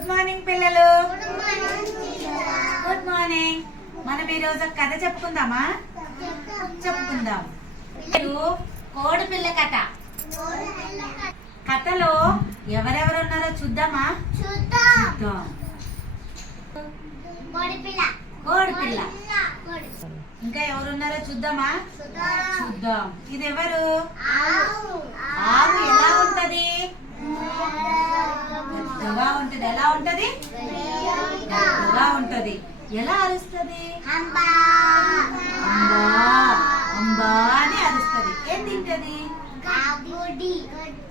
Good morning పిల్లలు. Good morning మనం ఈరోజు కథ చెప్పుకుందామా? చెప్పుకుందాం. కోడి పిల్ల కథ. కథలో ఎవరెవరు ఉన్నారో చూద్దామా? చూద్దాం. కోడి పిల్ల. ఇంకా ఎవరున్నారో చూద్దామా? చూద్దాం. ఇది ఎవరు ఆవు. ఎలా ఉంటది? పెద్దగా ఉంటది? ఎలా ఉంటది? పెద్దగా ఉంటది? ఎలా అరుస్తది? అంబా. అంబా. అని అరుస్తది. ఏం తింటది?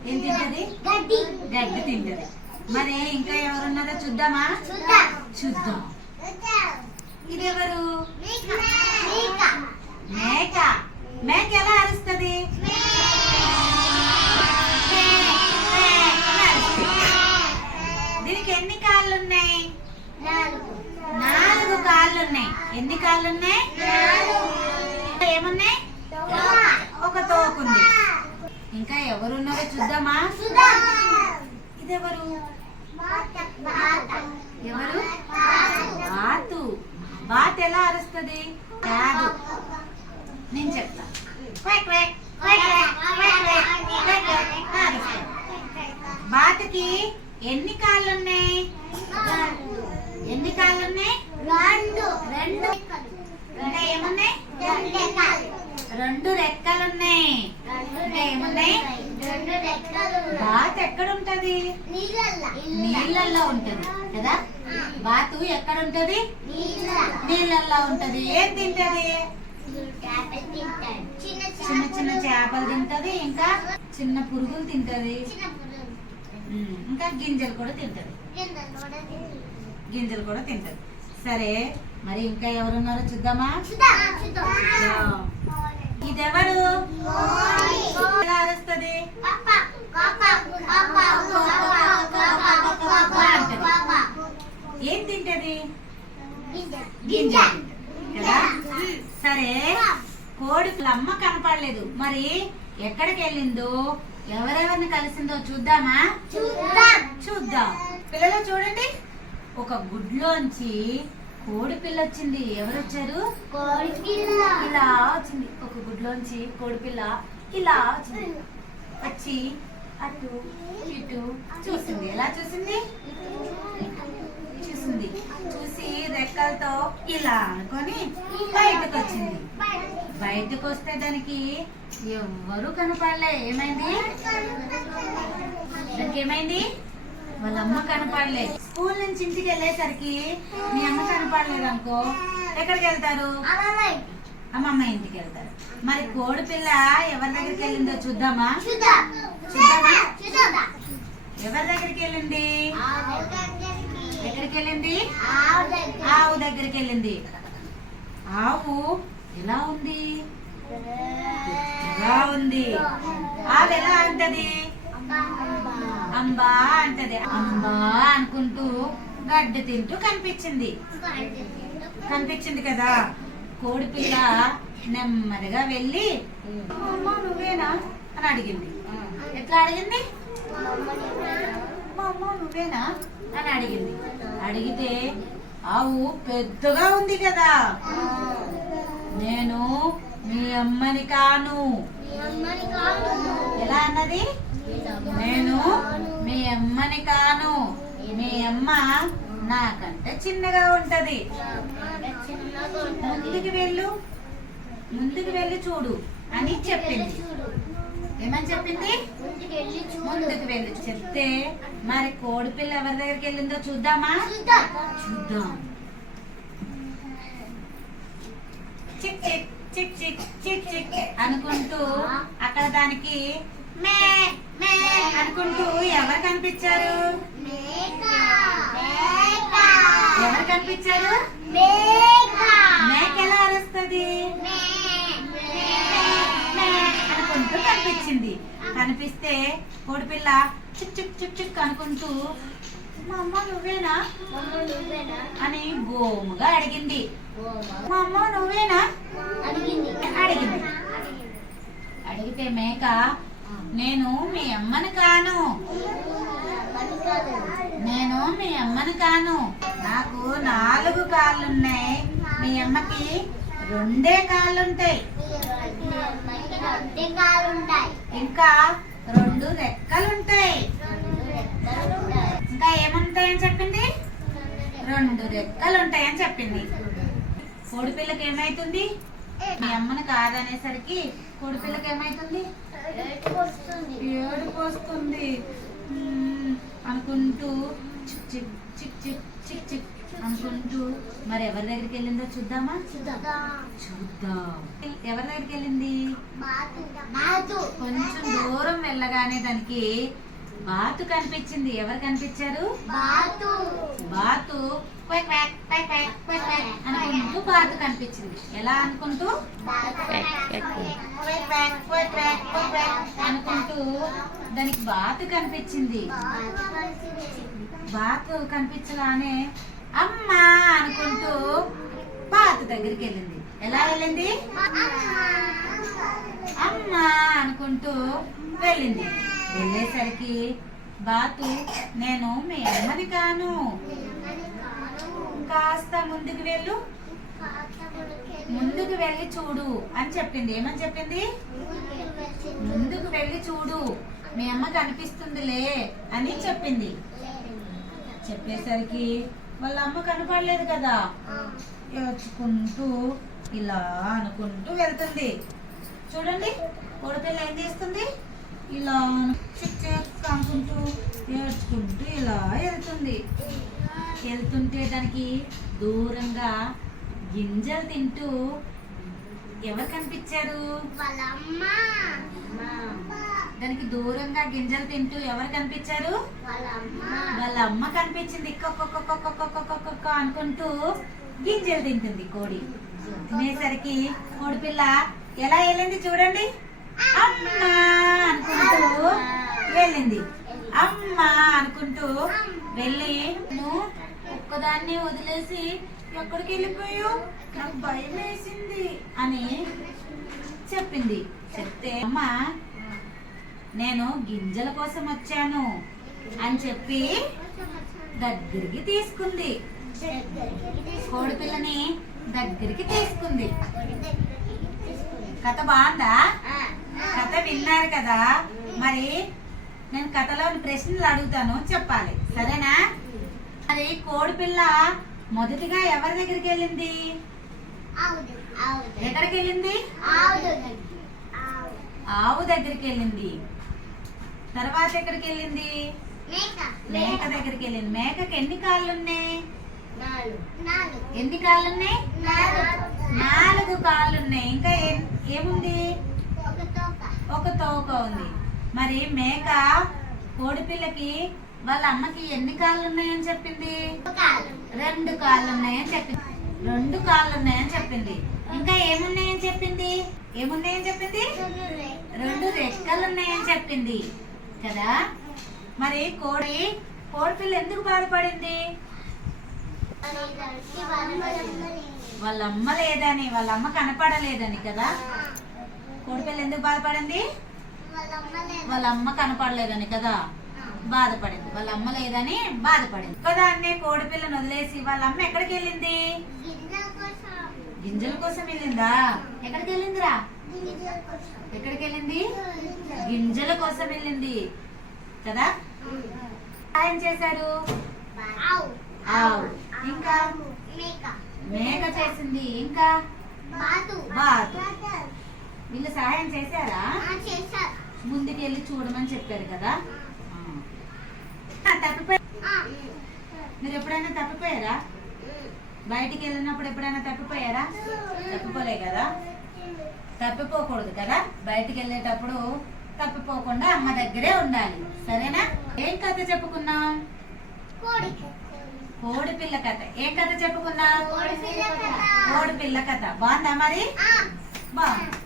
ఏం తింటది? గడ్డి. తింటది. మరి ఇంకా ఎవరున్నారో చూద్దామా? చూద్దాం. ఇది ఎవరు మేక. మేక ఎలా అరుస్తది? ఎవరున్నారో చూద్దామా? ఇదెవరు? ఎవరు? బాతు. బాత్ ఎలా అరుస్తుంది? కాదు. నేను చెప్తా. బాతుకి ఎన్ని కాళ్ళు ఉన్నాయి ఎన్ని కాళ్ళు ఉన్నాయి రెండు. ఇంకా ఏమున్నాయి? రెండు రెక్కలు. ఉన్నాయి ఇంకా ఏమున్నాయి? బాత్ ఎక్కడ ఉంటది నీళ్ళల్లో ఉంటది కదా? బాతు ఎక్కడ ఉంటది నీళ్ళల్లో ఉంటది. ఏం తింటది? చిన్న చిన్న చేపలు. తింటది ఇంకా చిన్న పురుగులు తింటది. ఇంకా గింజలు కూడా తింటది. గింజలు కూడా తింటది. సరే మరి ఇంకా ఎవరున్నారో చూద్దామా? చూద్దాం. ఇదెవరు? ఏం తింటది? గింజ. కదా? సరే. కోడి అమ్మ కనపడలేదు. మరి ఎక్కడికి వెళ్ళిందో ఎవరెవరిని కలిసిందో చూద్దామా? చూద్దాం. పిల్లలు చూడండి. ఒక గుడ్లోంచి కోడి పిల్ల వచ్చింది ఎవరు వచ్చారు ఇలా వచ్చింది. ఒక గుడ్లోంచి కోడి పిల్ల ఇలా వచ్చింది. వచ్చి అటు ఇటు చూసింది. ఎలా చూసింది? చూసింది చూసి రెక్కలతో ఇలా అనుకొని బయటకు వచ్చింది బయటకు వస్తే దానికి ఎవ్వరు కనపడలే. ఏమైంది? దానికి ఏమైంది వాళ్ళ అమ్మ కనపడలే. స్కూల్ నుంచి ఇంటికి వెళ్ళేసరికి మీ అమ్మ కనపడలేదు అనుకో ఎక్కడికి వెళ్తారు అమ్మమ్మ ఇంటికి వెళ్తారు మరి కోడి పిల్ల ఎవరి దగ్గరికి వెళ్ళిందో చూద్దామా? చూద్దామా ఎవరి దగ్గరికి వెళ్ళింది ఎక్కడికి వెళ్ళింది ఆవు దగ్గరికి వెళ్ళింది ఆవు ఎలా ఉంది? ఎలా ఉంది? ఆవు ఎలా అంటది? అంబా అంటది. అంబా అనుకుంటూ గడ్డి తింటూ కనిపించింది. కనిపించింది కదా. కోడి పిల్ల నెమ్మదిగా వెళ్ళి అమ్మ నువ్వేనా? అని అడిగింది. ఎట్లా అడిగింది? మా అమ్మ నువ్వేనా? అని అడిగింది. అడిగితే ఆవు పెద్దగా ఉంది కదా. నేను మీ అమ్మని కాను. ఎలా అన్నది? నేను మీ అమ్మని కాను. మీ అమ్మ నాకంటే చిన్నగా ఉంటది. ముందుకు వెళ్ళు. ముందుకు వెళ్ళి చూడు అని చెప్పింది. ఏమని చెప్పింది? ముందుకు వెళ్ళి. చెప్తే మరి కోడి పిల్ల ఎవరి దగ్గరికి వెళ్ళిందో చూద్దామా? చూద్దాం. చిక్ చిక్ చిక్ చిక్ చిక్ చిక్ అనుకుంటూ అక్కడ దానికి మే మే. అనుకుంటూ ఎవరు కనిపించారు? ఎవరు కనిపించారు? మేక ఎలా అరుస్తుంది? కనిపించింది కనిపిస్తే కోడిపిల్ల చిక్ చిక్ చిక్ చిక్ అనుకుంటూ మా అమ్మ నువ్వేనా? అని గోముగా అడిగింది. మా అమ్మ నువ్వేనా? అడిగింది. అడిగితే మేక నేను మీ అమ్మని కాను. నేను మీ అమ్మని కాను. నాకు నాలుగు కాళ్ళున్నాయి. మీ అమ్మకి రెండే కాళ్ళుంటాయి. ఇంకా రెండు రెక్కలుంటాయి. ఇంకా ఏముంటాయని చెప్పింది? రెండు రెక్కలు ఉంటాయని చెప్పింది. కోడి పిల్లకి ఏమైతుంది? మీ అమ్మని కాదనేసరికి కోడి పిల్లకి ఏమైతుంది? ఏడుపు వస్తుంది. అనుకుంటూ చిక్ చిక్ చిక్ చిక్ చిక్ చిక్ అనుకుంటూ మరి ఎవరి దగ్గరికి వెళ్ళిందో చూద్దామా? చూద్దాం. ఎవరి దగ్గరికి వెళ్ళింది? కొంచెం దూరం వెళ్ళగానే దానికి బాతు కనిపించింది. ఎవరు కనిపించారు? బాతు. అనుకుంటూ బాతు కనిపించింది. ఎలా అనుకుంటూ? అనుకుంటూ దానికి బాతు కనిపించింది. బాతు కనిపించగానే అమ్మా అనుకుంటూ పాత దగ్గరికి వెళ్ళింది. ఎలా వెళ్ళింది? అమ్మా అనుకుంటూ వెళ్ళింది. వెళ్ళేసరికి బాతు నేను మీ అమ్మని కాను. కాస్త ముందుకు వెళ్ళు. ముందుకు వెళ్ళి చూడు అని చెప్పింది. ఏమని చెప్పింది? ముందుకు వెళ్ళి చూడు. మీ అమ్మ కనిపిస్తుందిలే అని చెప్పింది. చెప్పేసరికి వాళ్ళ అమ్మ కనపడలేదు కదా. ఏడ్చుకుంటూ ఇలా అనుకుంటూ వెళ్తుంది. చూడండి కోడిపిల్ల ఏం చేస్తుంది? ఇలా చిక్ చిక్ అనుకుంటూ ఏడ్చుకుంటూ ఇలా వెళ్తుంది. వెళ్తుంటే దానికి దూరంగా గింజలు తింటూ ఎవరు కనిపించారు? దానికి దూరంగా గింజలు తింటూ ఎవరు కనిపించారు? వాళ్ళ అమ్మ కనిపించింది. కొక్క అనుకుంటూ గింజలు తింటుంది కోడి. తినేసరికి కోడి పిల్ల ఎలా వెళ్ళింది చూడండి. అమ్మా అనుకుంటూ వెళ్ళింది. అమ్మా అనుకుంటూ వెళ్ళి నువ్వు ఒక్కదాన్ని వదిలేసి ఎక్కడికి వెళ్ళిపోయావు? నాకు భయం వేసింది అని చెప్పింది. చెప్తే అమ్మ నేను గింజల కోసం వచ్చాను అని చెప్పి దగ్గరికి తీసుకుంది. కోడి పిల్లని దగ్గరికి తీసుకుంది. కథ బాగుందా? కథ విన్నారు కదా? మరి నేను కథలోని ప్రశ్నలు అడుగుతాను చెప్పాలి. సరేనా? మరి కోడి పిల్ల మొదటిగా ఎవరి దగ్గరికి వెళ్ళింది? ఎక్కడికి వెళ్ళింది? ఆవు దగ్గరికి వెళ్ళింది. తర్వాత ఎక్కడికి వెళ్ళింది? మేక. దగ్గరికి వెళ్ళింది. మేకకి ఎన్ని కాళ్ళు ఉన్నాయి ఎన్ని కాళ్ళు ఉన్నాయి నాలుగు కాళ్ళు ఉన్నాయి ఇంకా ఏముంది? ఒక తోక. ఉంది. మరి మేక కోడి పిల్లకి వాళ్ళ అమ్మకి ఎన్ని కాళ్ళు ఉన్నాయని చెప్పింది? రెండు కాళ్ళు ఉన్నాయని చెప్పింది. రెండు కాళ్ళు ఉన్నాయని చెప్పింది. ఇంకా ఏమున్నాయని చెప్పింది? ఏమున్నాయని చెప్పింది? రెండు రెక్కలు ఉన్నాయని చెప్పింది. కదా? మరి కోడి కోడిపిల్ల ఎందుకు బాధపడింది? వాళ్ళ అమ్మ లేదని వాళ్ళ అమ్మ కనపడలేదని కదా? కోడిపిల్ల ఎందుకు బాధపడింది? వాళ్ళ అమ్మ కనపడలేదని కదా? బాధపడింది. వాళ్ళ అమ్మ లేదని బాధపడింది. కదా అన్నే కోడిపిల్లను వదిలేసి వాళ్ళ అమ్మ ఎక్కడికి వెళ్ళింది గింజల కోసం వెళ్ళిందా? ఎక్కడికి వెళ్ళిందిరా ఎక్కడికి వెళ్ళింది గింజల కోసం వెళ్ళింది. కదా? సాయం చేశారు? ఇంకా? మేక. చేసింది. ఇంకా? బాతు. వీళ్ళు సహాయం చేశారా? ముందుకు వెళ్ళి చూడమని చెప్పారు కదా? తప్పిపోయి మీరు ఎప్పుడైనా తప్పిపోయారా? బయటికి వెళ్ళినప్పుడు ఎప్పుడైనా తప్పిపోయారా? తప్పిపోలే కదా? తప్పిపోకూడదు కదా? బయటికి వెళ్ళేటప్పుడు తప్పిపోకుండా అమ్మ దగ్గరే ఉండాలి. సరేనా? ఏం కథ చెప్పుకున్నాం? కోడి పిల్ల కథ. ఏం కథ చెప్పుకున్నాం? కోడి పిల్ల కథ. బాగుందా మరి? బాగుంది.